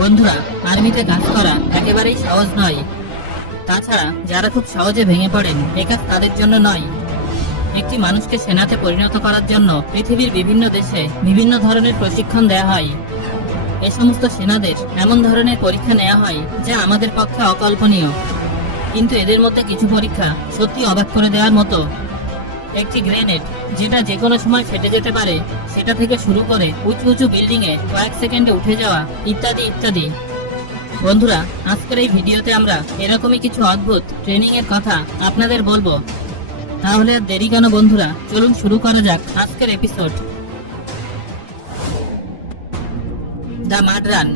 বন্ধুরা, আর্মিতে কাজ করা একেবারেই সহজ নয়। তাছাড়া যারা খুব সহজে ভেঙে পড়েন, এ কাজ তাদের জন্য নয়। একটি মানুষকে সেনাতে পরিণত করার জন্য পৃথিবীর বিভিন্ন দেশে বিভিন্ন ধরনের প্রশিক্ষণ দেওয়া হয়। এ সমস্ত সেনাদের এমন ধরনের পরীক্ষা নেওয়া হয় যা আমাদের পক্ষে অকল্পনীয়, কিন্তু এদের মধ্যে কিছু পরীক্ষা সত্যি অবাক করে দেওয়ার মতো। একটি গ্রেনেড যেটা যে কোনো সময় ফেটে যেতে পারে, সেটা থেকে শুরু করে উঁচু উঁচু বিল্ডিং এ কয়েক সেকেন্ডে উঠে যাওয়া, ইত্যাদি ইত্যাদি। বন্ধুরা, আজকের এই ভিডিওতে আমরা এরকমই কিছু অদ্ভুত ট্রেনিং এর কথা আপনাদের বলবো। তাহলে আর দেরি কেন বন্ধুরা, চলুন শুরু করা যাক আজকের এপিসোড। The মাড run.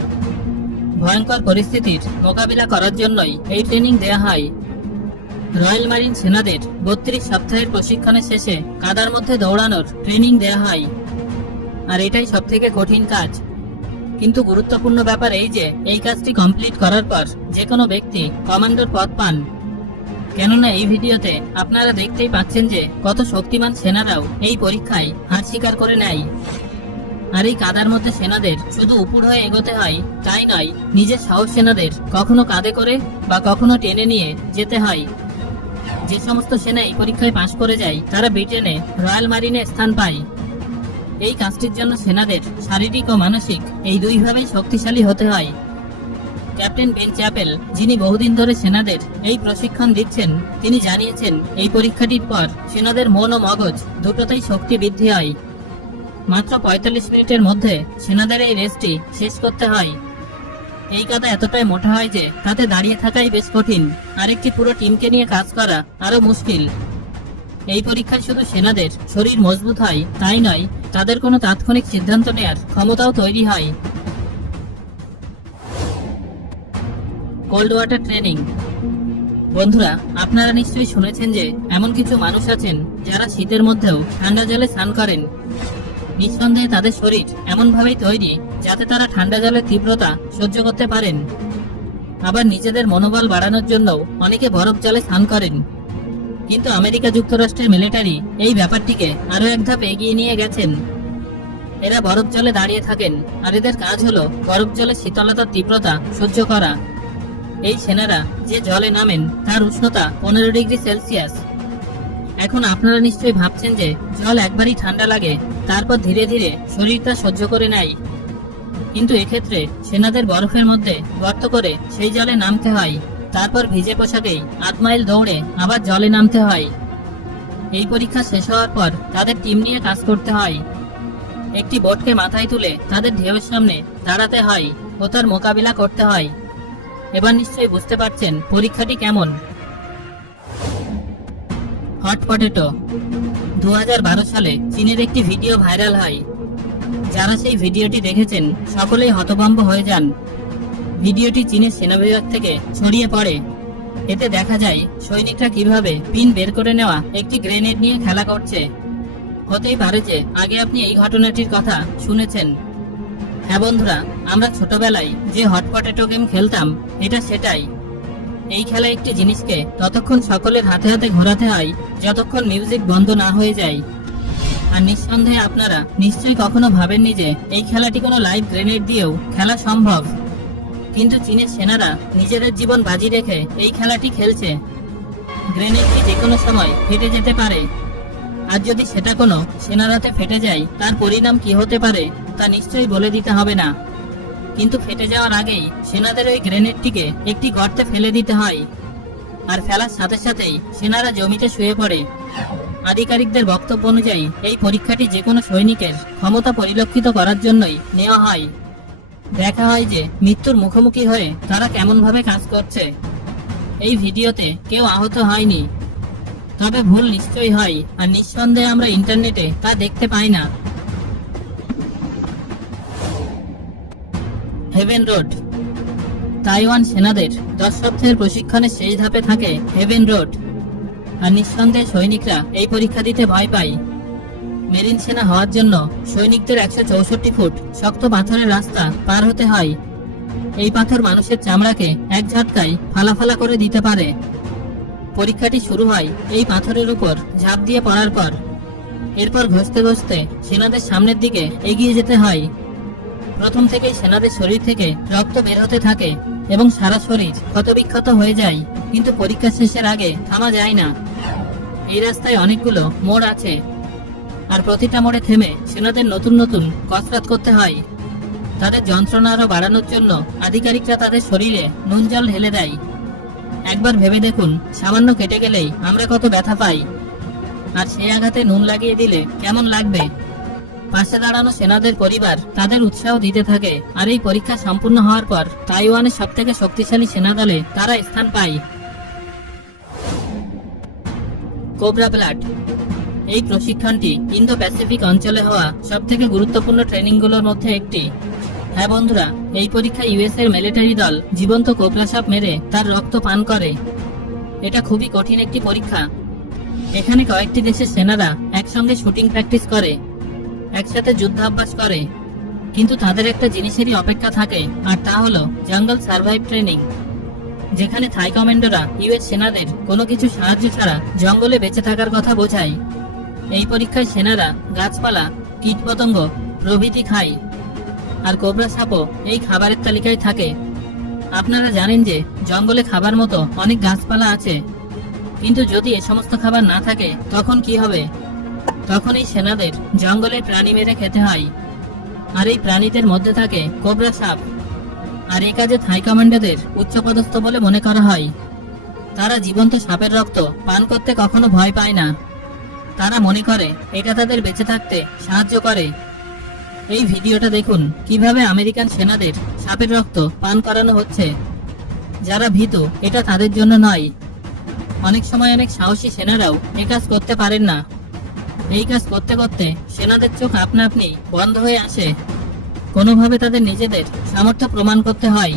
ভয়ঙ্কর পরিস্থিতির মোকাবিলা করার জন্যই এই ট্রেনিং দেয়া হয়। রয়্যাল মারিন সেনাদের 32 সপ্তাহের প্রশিক্ষণের শেষে কাদার মধ্যে দৌড়ানোর ট্রেনিং দেয়া হয়। আর এটাই সবথেকে কঠিন কাজ। কিন্তু গুরুত্বপূর্ণ ব্যাপার এই যে এই কাজটি কমপ্লিট করার পর যে কোনো ব্যক্তি কমান্ডোর পদ পান। কেননা এই ভিডিওতে আপনারা দেখতেই পাচ্ছেন যে কত শক্তিমান সেনারাও এই পরীক্ষায় হার স্বীকার করে নেয়। আর এই কাদার মধ্যে সেনাদের শুধু উপর হয়ে এগোতে হয় তাই নয়, নিজের সাহস সেনাদের কখনো কাঁধে করে বা কখনো টেনে নিয়ে যেতে হয়। যে সমস্ত সেনা এই পরীক্ষায় পাশ করে যায় তারা ব্রিটেনে রয়্যাল মারিনে স্থান পায়। এই কাজটির জন্য সেনাদের শারীরিক ও মানসিক এই দুইভাবেই শক্তিশালী হতে হয়। ক্যাপ্টেন বেন চ্যাপেল, যিনি বহুদিন ধরে সেনাদের এই প্রশিক্ষণ দিচ্ছেন, তিনি জানিয়েছেন এই পরীক্ষাটির পর সেনাদের মন ও মগজ দুটোতেই শক্তি বৃদ্ধি হয়। মাত্র 45 মিনিটের মধ্যে সেনাদের এই রেসটি শেষ করতে হয়। এই কাদা এতটাই মোটা হয় যে তাতে দাঁড়িয়ে থাকাই বেশ কঠিন, আর একটি পুরো টিমকে নিয়ে কাজ করা আরো মুশকিল। এই পরীক্ষায় শুধু সেনাদের শরীর মজবুত হয় তাই নয়, তাদের কোনো তাৎক্ষণিক সিদ্ধান্ত নেয়ার ক্ষমতাও তৈরি হয়। Cold water training. বন্ধুরা, আপনারা নিশ্চয়ই শুনেছেন যে এমন কিছু মানুষ আছেন যারা শীতের মধ্যেও ঠান্ডা জলে স্নান করেন। নিঃসন্দেহে তাদের শরীর এমনভাবেই তৈরি যাতে তারা ঠান্ডা জলের তীব্রতা সহ্য করতে পারেন। আবার নিজেদের মনোবল বাড়ানোর জন্য অনেকে বরফ জলে স্নান করেন। কিন্তু আমেরিকা যুক্তরাষ্ট্রের মিলিটারি এই ব্যাপারটিকে আরো এক ধাপ এগিয়ে নিয়ে গেছেন। এরা বরফ জলে দাঁড়িয়ে থাকেন, আর এদের কাজ হলো বরফ জলে শীতলতার তীব্রতা সহ্য করা। এই সেনারা যে জলে নামেন তার উষ্ণতা 15 ডিগ্রি সেলসিয়াস। এখন আপনারা নিশ্চয়ই ভাবছেন যে জল একবারই ঠান্ডা লাগে, তারপর ধীরে ধীরে শরীর তা সহ্য করে নেয়। কিন্তু এক্ষেত্রে সেনাদের বরফের মধ্যে গর্ত করে সেই জলে নামতে হয়, তারপর ভিজে পোশাকেই 8 মাইল দৌড়ে আবার জলে নামতে হয়। এই পরীক্ষা শেষ হওয়ার পর তাদের টিম নিয়ে কাজ করতে হয়। একটি বোটকে মাথায় তুলে তাদের ঢেউয়ের সামনে দাঁড়াতে হয় ও তার মোকাবিলা করতে হয়। এবার নিশ্চয়ই বুঝতে পারছেন পরীক্ষাটি কেমন। Hot potato. 2012 সালে চীনের একটি ভিডিও ভাইরাল হয়। যারা সেই ভিডিওটি দেখেছেন সকলেই হতভম্ব হয়ে যান। ভিডিওটি চীনের সেনা বিভাগ থেকে ছড়িয়ে পড়ে। এতে দেখা যায় সৈনিকরা কিভাবে পিন বের করে নেওয়া একটি গ্রেনেড নিয়ে খেলা করছে। হতেই পারে যে আগে আপনি এই ঘটনাটির কথা শুনেছেন। হ্যাঁ বন্ধুরা, আমরা ছোটবেলায় যে হট পটেটো গেম খেলতাম এটা সেটাই। এই খেলা একটি জিনিসকে ততক্ষণ সকলের হাতে হাতে ঘোরাতে হয় যতক্ষণ মিউজিক বন্ধ না হয়ে যায়। আর নিঃসন্দেহে আপনারা নিশ্চয়ই কখনো ভাবেননি যে এই খেলাটি কোনো লাইভ গ্রেনেড দিয়েও খেলা সম্ভব। কিন্তু চীনের সেনারা নিজেদের জীবন বাজি রেখে এই খেলাটি খেলছে। গ্রেনেডটি যে কোনো সময় ফেটে যেতে পারে, আর যদি সেটা কোনো সেনার হাতে ফেটে যায় তার পরিণাম কি হতে পারে তা নিশ্চয়ই বলে দিতে হবে না। কিন্তু ফেটে যাওয়ার আগেই সেনাদের ওই গ্রেনেডটিকে একটি গর্তে ফেলে দিতে হয়, আর ফেলার সাথে সাথেই সেনারা জমিতে শুয়ে পড়ে। আধিকারিকদের বক্তব্য অনুযায়ী এই পরীক্ষাটি যে কোনো সৈনিকের ক্ষমতা পরিলক্ষিত করার জন্যই নেওয়া হয়। দেখা হয় যে মৃত্যুর মুখোমুখি হয়ে তারা কেমন ভাবে কাজ করছে। এই ভিডিওতে কেউ আহত হয়নি, তবে ভুল নিশ্চয়ই হয়, আর নিঃসন্দেহে আমরা ইন্টারনেটে তা দেখতে পাই না। Haven road. তাইওয়ান সেনাদের 10 সপ্তাহের প্রশিক্ষণের শেষ ধাপে থাকে হেভেন রোড। আর নিঃসন্দেহে সৈনিকরা এই পরীক্ষা দিতে ভয় পায়। মেরিন সেনা হওয়ার জন্য সৈনিকদের 164 ফুট শক্ত পাথরের রাস্তা পার হতে হয়। এই পাথর মানুষের চামড়াকে এক ঝটকায় ফালা করে দিতে পারে। পরীক্ষাটি শুরু হয় এই পাথরের উপর ঝাঁপ দিয়ে পড়ার পর। এরপর ঘষতে ঘষতে সেনাদের সামনের দিকে এগিয়ে যেতে হয়। প্রথম থেকেই সেনাদের শরীর থেকে রক্ত বের হতে থাকে এবং সারা শরীর ক্ষতবিক্ষত হয়ে যায়, কিন্তু পরীক্ষা শেষের আগে থামা যায় না। এই রাস্তায় অনেকগুলো মোড় আছে, আর প্রতিটা মোড়ে থেমে সেনাদের নতুন নতুন কসরত করতে হয়। তাদের যন্ত্রণা আরো বাড়ানোর জন্য আধিকারিকরা তাদের শরীরে নুন জল ঢেলে দেয়। একবার ভেবে দেখুন, সামান্য কেটে গেলেই আমরা কত ব্যথা পাই, আর সেই আঘাতে নুন লাগিয়ে দিলে কেমন লাগবে। পাশে দাঁড়ানো সেনাদের পরিবার তাদের উৎসাহ দিতে থাকে, আর এই পরীক্ষা সম্পূর্ণ হওয়ার পর তাইওয়ানের সবথেকে শক্তিশালী সেনা দলে তারা স্থান পায়। কোবরা ব্লাড এই প্রশিক্ষণটি ইন্দো প্যাসিফিক অঞ্চলে হওয়া সবথেকে গুরুত্বপূর্ণ ট্রেনিংগুলোর মধ্যে একটি। হ্যাঁ বন্ধুরা, এই পরীক্ষায় ইউএস এর মিলিটারি দল জীবন্ত কোবরা সাপ মেরে তার রক্ত পান করে। এটা খুবই কঠিন একটি পরীক্ষা। এখানে কয়েকটি দেশের সেনারা একসঙ্গে শুটিং প্র্যাকটিস করে, একসাথে যুদ্ধাভ্যাস করে, কিন্তু তাদের একটা জিনিসেরই অপেক্ষা থাকে, আর তা হলো জঙ্গল সার্ভাইভ ট্রেনিং, যেখানে থাই কমান্ডোরা ইউএস সেনাদের কোনো কিছু সাহায্য ছাড়া জঙ্গলে বেঁচে থাকার কথা বোঝায়। এই পরীক্ষায় সেনারা গাছপালা, কীটপতঙ্গ প্রভৃতি খায়, আর কোবরা সাপও এই খাবারের তালিকায় থাকে। আপনারা জানেন যে জঙ্গলে খাবার মতো অনেক গাছপালা আছে, কিন্তু যদি এ সমস্ত খাবার না থাকে তখন কি হবে? তখন এই সেনাদের জঙ্গলের প্রাণী মেরে খেতে হয়, আর এই প্রাণীদের মধ্যে থাকে কোবরা সাপ। আর এই কাজে থাই কমান্ডোদের উচ্চপদস্থ বলে মনে করা হয়। তারা জীবন্ত সাপের রক্ত পান করতে কখনো ভয় পায় না। তারা মনে করে এটা তাদের বেঁচে থাকতে সাহায্য করে। এই ভিডিওটা দেখুন কিভাবে আমেরিকান সেনাদের সাপের রক্ত পান করানো হচ্ছে। যারা ভীতু, এটা তাদের জন্য নয়। অনেক সময় অনেক সাহসী সেনারাও এই কাজ করতে পারেন না। এই কাজ করতে করতে সেনাদের চোখ আপনা আপনি বন্ধ হয়ে আসে। কোনোভাবে তাদের নিজেদের সামর্থ্য প্রমাণ করতে হয়।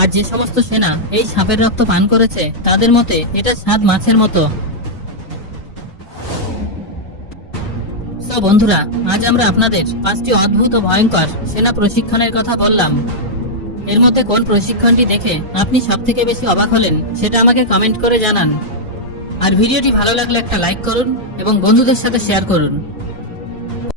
আর যে সমস্ত সেনা এই সাপের রক্ত পান করেছে তাদের মতে এটা স্বাদ মাছের মতো। তো বন্ধুরা, আজ আমরা আপনাদের 5টি অদ্ভুত ও ভয়ঙ্কর সেনা প্রশিক্ষণের কথা বললাম। এর মধ্যে কোন প্রশিক্ষণটি দেখে আপনি সবথেকে বেশি অবাক হলেন সেটা আমাকে কমেন্ট করে জানান। আর ভিডিওটি ভালো লাগলে একটা লাইক করুন এবং বন্ধুদের সাথে শেয়ার করুন।